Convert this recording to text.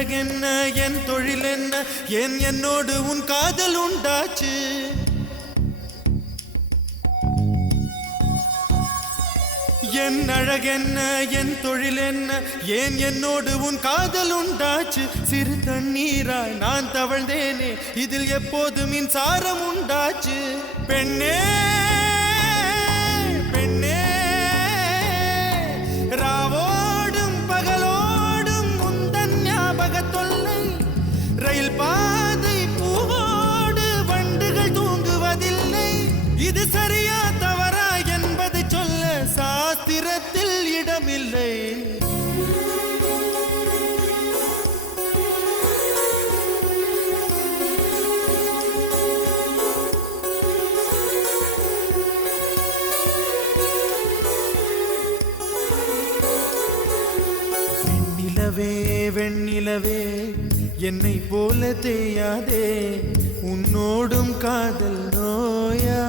அழகென்ன என் தொழில் என்ன ஏன் என்னோடு உன் காதல் உண்டாச்சு என் அழகென்ன என் தொழில் என்ன ஏன் என்னோடு உன் காதல் உண்டாச்சு சிறு தண்ணீராய் நான் தவழ்ந்தேனே இதில் எப்போது மின்சாரம் உண்டாச்சு பெண்ணே பெண்ணே ராவோடும் பகலோடும் முந்தன் ஞாபக தொல்லை ரயில் பாதை பூவோடு வண்டுகள் தூங்குவதில்லை இது சரியா தவறா என்பதை சொல்ல சாஸ்திரத்தில் இடமில்லை வெண்ணிலவே வெண்ணிலவே என்னை போல தேயாதே உன்னோடும் காதல் நோயா